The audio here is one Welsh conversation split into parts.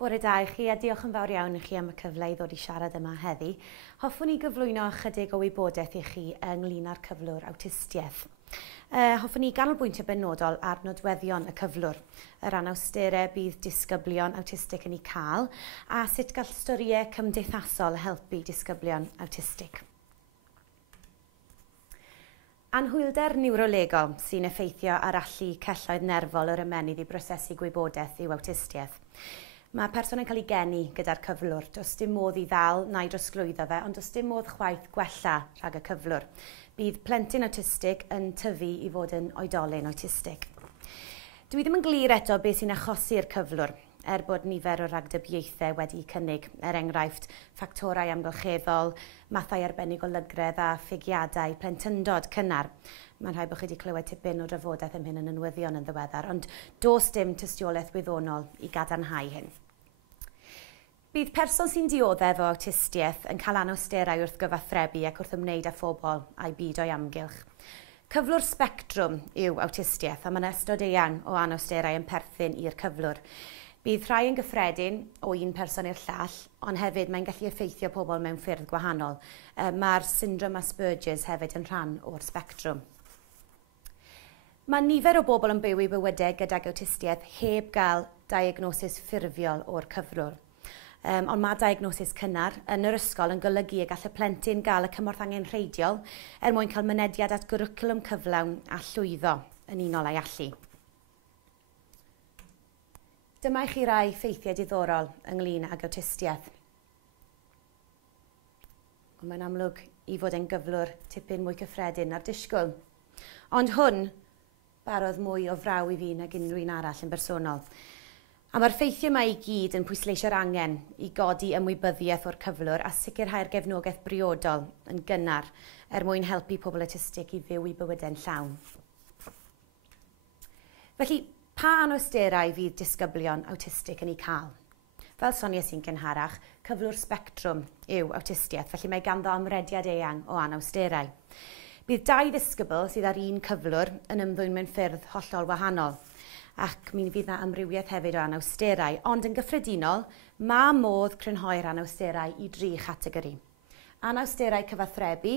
Bore da i chi a diolch yn fawr iawn i chi am y cyfle i ddod i siarad yma heddi. Hoffwn i gyflwyno ychydig o wybodaeth i chi ynglyn â'r cyflwr awtistiaeth. Hoffwn i ganolbwyntio benodol ar nodweddion y cyflwr, yr anawsterau bydd disgyblion awtistig yn ei cael, a sut gall storiau cymdeithasol helpu disgyblion awtistig. Anhwylder niwrolegol sy'n effeithio ar allu celloedd nerfol yr ymenydd i brosesu gwybodaeth yw awtistiaeth. Mae person yn cael ei geni gyda'r cyflwr. Does dim modd i ddal na'i drosglwyddo fe, ond does dim modd chwaith gwella rhag y cyflwr. Bydd plentyn awtistig yn tyfu i fod yn oedolyn awtistig. Dwi ddim yn glir eto beth sy'n achosi'r cyflwr, bod nifer o ragdybiaethau wedi cynnig, enghraifft ffactorau amgylcheddol, mathau arbennig o lygredd a ffigiadau plentyndod cynnar. Mae'n rhaid bod chi wedi clywed tipyn o drafodaeth am hyn yn newyddion yn ddiweddar, ond does dim tystiolaeth wyddonol i gadarnhau hyn. Bydd person sy'n dioddef o awtistiaeth yn cael anawsterau wrth gyfathrebu ac wrth ymwneud â phobl a'i byd o'i amgylch. Cyflwr sbectrwm yw awtistiaeth, a mae'n ystod eang o anawsterau yn perthyn i'r cyflwr. Bydd rhai yn gyffredin o un person i'r llall, ond hefyd mae'n gallu effeithio pobl mewn ffyrdd gwahanol. Mae'r syndrom Asperger's hefyd yn rhan o'r sbectrwm. Mae nifer o bobl yn byw i bywydau gydag awtistiaeth heb gael diagnosis ffurfiol o'r cyflwr. Ond mae diagnosis cynnar yn yr ysgol yn golygu y gall y plentyn gael y cymorth angenrheidiol mwyn cael mynediad at gwricwlwm cyflawn a llwyddo yn unol â'i allu. Dyma i chi rai ffeithiau diddorol ynglyn ag awtistiaeth. Mae'n amlwg i fod yn gyflwr tipyn mwy cyffredin na'r disgwyl. Ond hwn barodd mwy o fraw i fi nag unrhyw un arall yn bersonol. A mae'r ffeithiau yma i gyd yn pwysleisio'r angen i godi ymwybyddiaeth o'r cyflwr a sicrhau'r gefnogaeth briodol yn gynnar mwyn helpu pobl awtistig i fyw i bywydau'n llawn. Felly, pa anawsterau fydd disgyblion awtistig yn ei cael? Fel Sonia sy'n gynharach, cyflwr sbectrwm yw awtistiaeth, felly mae ganddo amrediad eang o anawsterau. Bydd 2 ddisgybl sydd ar un cyflwr yn ymddwyn mewn ffyrdd hollol wahanol, ac mi fydd yna amrywiaeth hefyd o anawsterau, ond yn gyffredinol, mae modd crynhoi'r anawsterau i 3 chategori. Anawsterau cyfathrebu,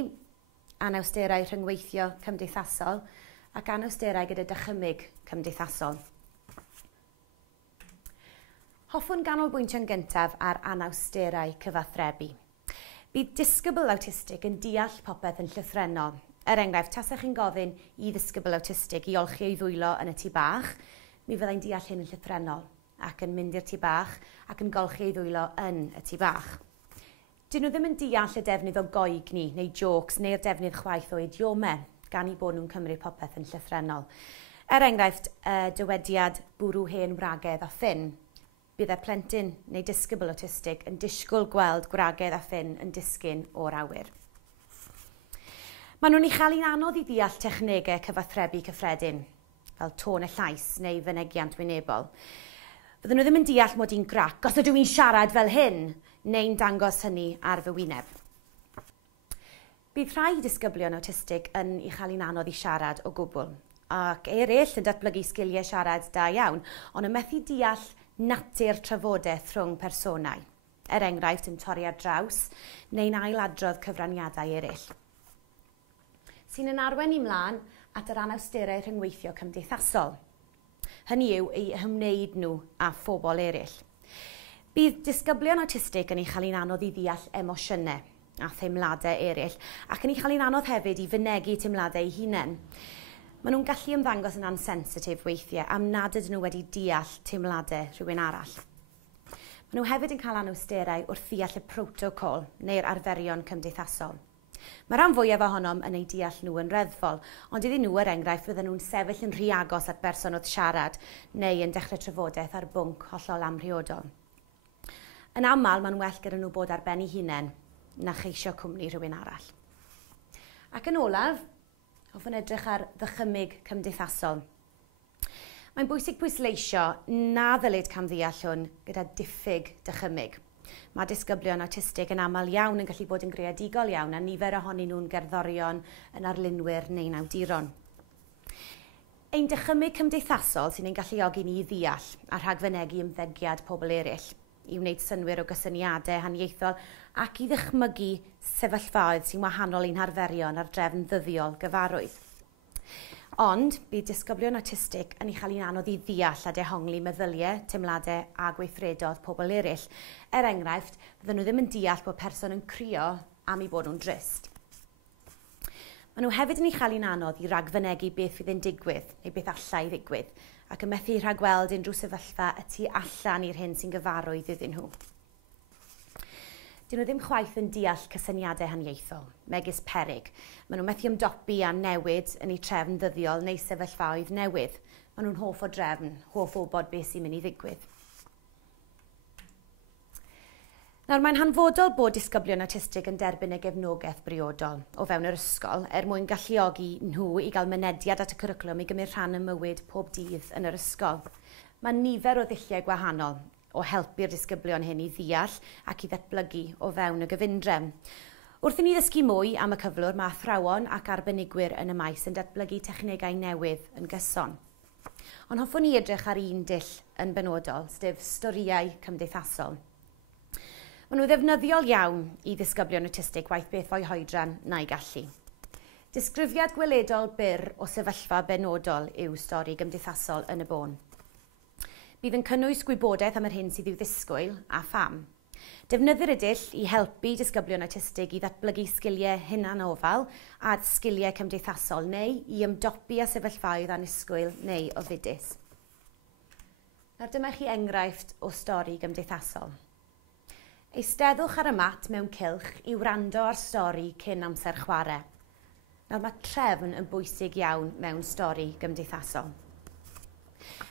anawsterau rhyngweithio cymdeithasol, ac anawsterau gyda dychymyg cymdeithasol. Hoffwn ganolbwyntio'n gyntaf ar anawsterau cyfathrebu. Bydd disgybl awtistig yn deall popeth yn llythrennol. Enghraifft, tasech chi'n gofyn i ddisgybl awtistig i olchi ei ddwylo yn y tŷ bach, mi fyddai'n deall hyn yn llythrennol ac yn mynd i'r tŷ bach ac yn golchi ei ddwylo yn y tŷ bach. Dyn nhw ddim yn deall y defnydd o goegni neu jocs neu'r defnydd chwaith o idiomau gan ei bod nhw'n cymryd popeth yn llythrennol. Enghraifft, dywediad bwrw hen wragedd a ffyn. Bydd y plentyn neu disgybl awtistig yn disgwyl gweld gwragedd a ffyn yn disgyn o'r awyr. Maen nhw'n ei chael hi'n anodd i ddeall technegau cyfathrebu cyffredin, fel tôn y llais neu fynegiant wynebol. Fydden nhw ddim yn deall mod i'n grac os ydw i'n siarad fel hyn, neu'n dangos hynny ar fy wyneb. Bydd rhai disgyblion awtistig yn ei chael hi'n anodd i siarad o gwbl, ac eraill yn datblygu sgiliau siarad da iawn, ond yn methu deall natur trafodaeth rhwng personau. Enghraifft yn torri ar draws neu'n ailadrodd cyfraniadau eraill. Sy'n yn arwain i mlaen at yr anawsterau rhyngweithio cymdeithasol. Hynny yw ei hymwneud nhw â phobl eraill. Bydd disgyblion awtistig yn ei chael hi'n anodd i ddeall emosiynau a theimladau eraill, ac yn ei chael hi'n anodd hefyd i fynegu teimladau eu hunain. Maen nhw'n gallu ymddangos yn ansensitif weithiau am nad ydyn nhw wedi deall teimladau rhywun arall. Maen nhw hefyd yn cael anawsterau wrth ddeall y protocol neu'r arferion cymdeithasol. Mae'r rhan fwyaf ohonom yn ei deall nhw yn reddfol, ond iddyn nhw enghraifft fydden nhw'n sefyll yn rhy agos at berson wrth siarad neu yn dechrau trafodaeth ar bwnc hollol amrhiodol. Yn aml, mae'n well gyda nhw bod ar ben eu hunain na cheisio cwmni rhywun arall. Ac yn olaf, hoffwn edrych ar ddychymyg cymdeithasol. Mae'n bwysig pwysleisio na ddylid camddeall hwn gyda diffyg dychymyg. Mae disgyblion awtistig yn aml iawn yn gallu bod yn greadigol iawn a nifer ohonyn nhw'n gerddorion, yn arlunwyr neu'n awduron. Ein dychymyg cymdeithasol sy'n ein galluogi ni i ddeall a rhagfynegu ymddygiad pobl eraill. i wneud synwyr o gysyniadau haniaethol ac i ddychmygu sefyllfaoedd sy'n wahanol i'n harferion ar drefn ddyddiol gyfarwydd. Ond, bydd disgyblion awtistig yn ei chael hi'n anodd i ddeall a dehongli meddyliau, teimladau a gweithredoedd pobl eraill. Enghraifft, fydden nhw ddim yn deall bod person yn crio am ei bod nhw'n drist. Maen nhw hefyd yn ei chael hi'n anodd i ragfynegu beth fydd yn digwydd neu beth allai ddigwydd ac yn methu rhagweld unrhyw sefyllfa y tu allan i'r hyn sy'n gyfarwydd iddyn nhw. Dyn nhw ddim chwaith yn deall cysyniadau haniaethol, megis peryg. Maen nhw'n methu ymdopi â newid yn eu trefn ddyddiol neu sefyllfaoedd newydd. Maen nhw'n hoff o drefn, hoff o wybod beth sy'n mynd i ddigwydd. Nawr, mae'n hanfodol bod disgyblion awtistig yn derbyn y gefnogaeth briodol o fewn yr ysgol mwyn galluogi nhw i gael mynediad at y cwricwlwm i gymryd rhan yn mywyd pob dydd yn yr ysgol. Mae nifer o ddulliau gwahanol o helpu'r disgyblion hyn i ddeall ac i ddatblygu o fewn y gyfundrefn. Wrth i ni ddysgu mwy am y cyflwr, mae athrawon ac arbenigwyr yn y maes yn datblygu technegau newydd yn gyson. Ond hoffwn ni edrych ar un dull yn benodol, sef storïau cymdeithasol. Maen nhw ddefnyddiol iawn i ddisgyblion awtistig waith beth o'i hoedran na'i gallu. Disgrifiad gweledol byr o sefyllfa benodol yw stori gymdeithasol yn y bôn. Bydd yn cynnwys gwybodaeth am yr hyn sydd i'w ddisgwyl a pham. Defnyddir y dull i helpu disgyblion awtistig i ddatblygu sgiliau hunanofal a sgiliau cymdeithasol neu i ymdopi â sefyllfaoedd annisgwyl neu ofidus. Nawr dyma chi enghraifft o stori gymdeithasol. Eisteddwch ar y mat mewn cylch i wrando ar stori cyn amser chwarae. Nawr mae trefn yn bwysig iawn mewn stori gymdeithasol.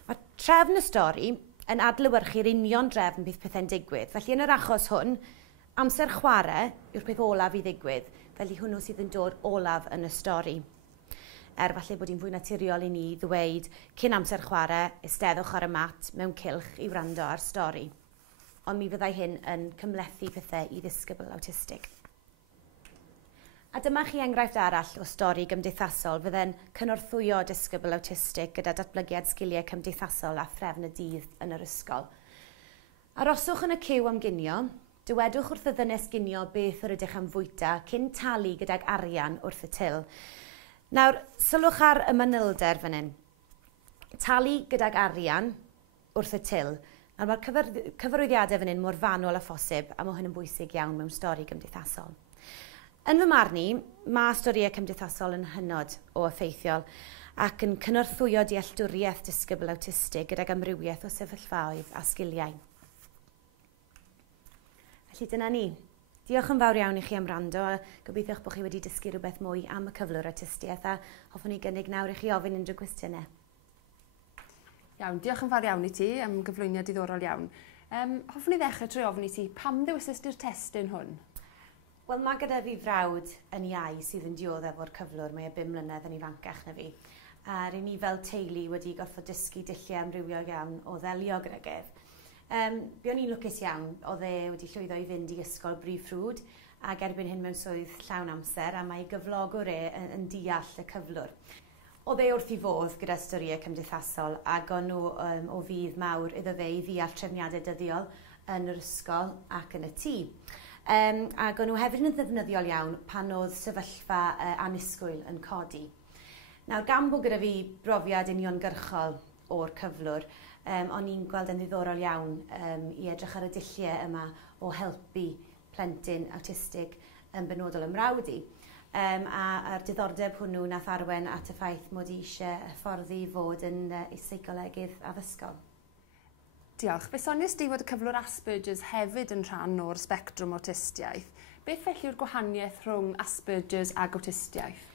Mae trefn y stori yn adlewyrchu'r union drefn bydd pethau'n digwydd. Felly yn yr achos hwn, amser chwarae yw'r peth olaf i ddigwydd, felly hwnnw sydd yn dod olaf yn y stori. Falle bod hi'n fwy naturiol i ni ddweud cyn amser chwarae, eisteddwch ar y mat mewn cylch i wrando ar stori. Ond mi fyddai hyn yn cymlethu pethau i ddisgybl awtistig. A dyma chi enghraifft arall o stori gymdeithasol fydde'n cynorthwyo disgybl awtistig gyda datblygiad sgiliau cymdeithasol a threfn y dydd yn yr ysgol. Aroswch yn y ciw am ginio, dywedwch wrth y ddynes ginio beth yr ydych am fwyta cyn talu gydag arian wrth y til. Nawr, sylwch ar y manylder fan hyn. Talu gydag arian wrth y til. Nawr, mae'r cyfarwyddiadau fan hyn mor fanwl a phosib a mae hyn yn bwysig iawn mewn stori gymdeithasol. Yn fy marn i, mae storiau cymdeithasol yn hynod o effeithiol ac yn cynorthwyo dealltwriaeth disgybl awtistig gydag amrywiaeth o sefyllfaoedd a sgiliau. Felly dyna ni. Diolch yn fawr iawn i chi am wrando a gobeithiwch bod chi wedi dysgu rhywbeth mwy am y cyflwr awtistiaeth a hoffwn i gynnig nawr i chi ofyn unrhyw gwestiynau. Iawn, diolch yn fawr iawn i ti am gyflwyniad diddorol iawn. Hoffwn i ddechrau trwy ofyn i ti, pam ddewisys di'r testyn hwn? Wel, mae gyda fi frawd yn iau sydd yn dioddef o'r cyflwr, mae 5 mlynedd yn ifancach na fi. A rydyn ni fel teulu wedi gorfod dysgu dulliau amrywiol iawn o ddelio gydag ef. Buon ni'n lwcus iawn, oedd e wedi llwyddo i fynd i ysgol Brif Ffrwd ac erbyn hyn mewn swydd llawn amser a mae gyflogwr yn deall y cyflwr. Oedd e wrth i fodd gyda storiau cymdeithasol ac o'n nhw o fydd mawr iddo fe i ddeall trefniadau dyddiol yn yr ysgol ac yn y tŷ. Ac o'n nhw hefyd yn ddefnyddiol iawn pan oedd sefyllfa annisgwyl yn codi. Nawr, gan bod gyda fi brofiad uniongyrchol o'r cyflwr, o'n i'n gweld yn ddiddorol iawn i edrych ar y dulliau yma o helpu plentyn awtistig yn benodol ymrawd i. A'r diddordeb hwnnw nath arwen at y ffaith mod i eisiau hyfforddi fod yn seicolegydd addysgol. Diolch. Fe sonius di fod y cyflwr Asperger's hefyd yn rhan o'r sbectrwm awtistiaeth. Beth felly yw'r gwahaniaeth rhwng Asperger's ag awtistiaeth?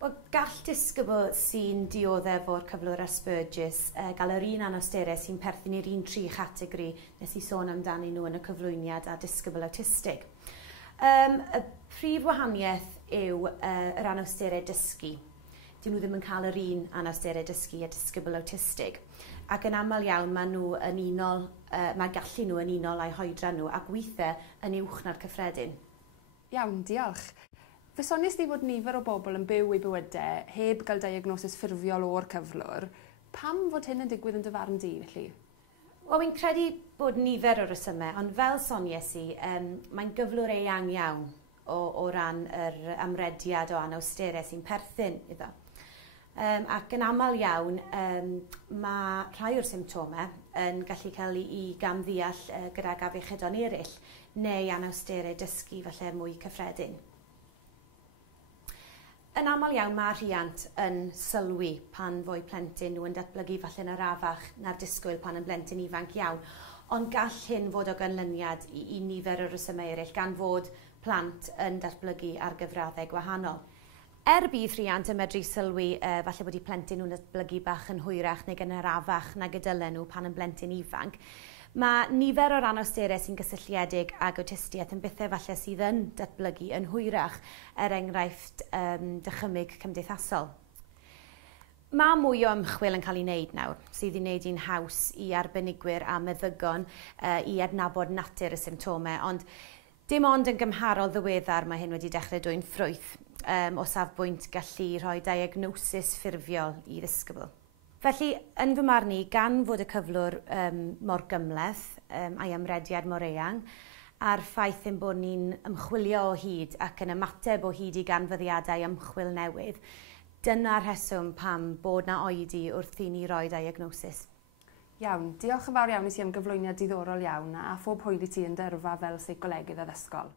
Wel, gall disgybl sy'n dioddef o'r cyflwr Asperger's gael yr un anawsterau sy'n perthyn i'r un 3 chategori nes i sôn amdani nhw yn y cyflwyniad a disgybl awtistig. Y prif wahaniaeth yw yr anawsterau dysgu. Dyn nhw ddim yn cael yr un anawsterau dysgu a disgybl awtistig. Ac yn aml iawn mae gallu nhw yn unol a'u hoedran nhw ac weithiau yn uwch na'r cyffredin. Iawn, diolch. Fe sonius di fod nifer o bobl yn byw eu bywydau heb gael diagnosis ffurfiol o'r cyflwr. Pam fod hyn yn digwydd yn dy farn di felly? Wel, wy'n credu bod nifer o resymau, ond fel sonies i, mae'n gyflwr eang iawn o ran yr amrediad o anawsterau sy'n perthyn iddo. Ac yn aml iawn, mae rhai o'r symptomau yn gallu cael ei gamddeall gydag afiechydon eraill neu anawsterau dysgu falle mwy cyffredin. Yn aml iawn mae rhiant yn sylwi pan fwy plentyn nhw yn datblygu falle yn arafach na'r disgwyl pan yn blentyn ifanc iawn, ond gall hyn fod o ganlyniad i nifer o resymau eraill gan fod plant yn datblygu ar gyfraddau gwahanol. Bydd rhiant yn medru sylwi falle bod eu plentyn nhw'n datblygu bach yn hwyrach neu yn arafach na gydylen nhw pan yn blentyn ifanc, mae nifer o'r anawsterau sy'n gysylltiedig ag awtistiaeth yn bethau falle sydd yn datblygu yn hwyrach, enghraifft dychymyg cymdeithasol. Mae mwy o ymchwil yn cael ei wneud nawr, sydd i wneud i'n haws i arbenigwyr a meddygon i adnabod natur y symptomau, ond dim ond yn gymharol ddiweddar mae hyn wedi dechrau dwy'n ffrwyth, o safbwynt gallu rhoi diagnosis ffurfiol i ddisgybl. Felly, yn fy marn i, gan fod y cyflwr mor gymleth a'i amrediad mor eang, a'r ffaith ein bod ni'n ymchwilio o hyd ac yn ymateb o hyd i ganfyddiadau ymchwil newydd, dyna'r rheswm pam bod na oedi wrth i ni roi diagnosis. Iawn, diolch yn fawr iawn i ti am gyflwyniad diddorol iawn a phob hwyl i ti yn dyrfa fel seicolegydd addysgol.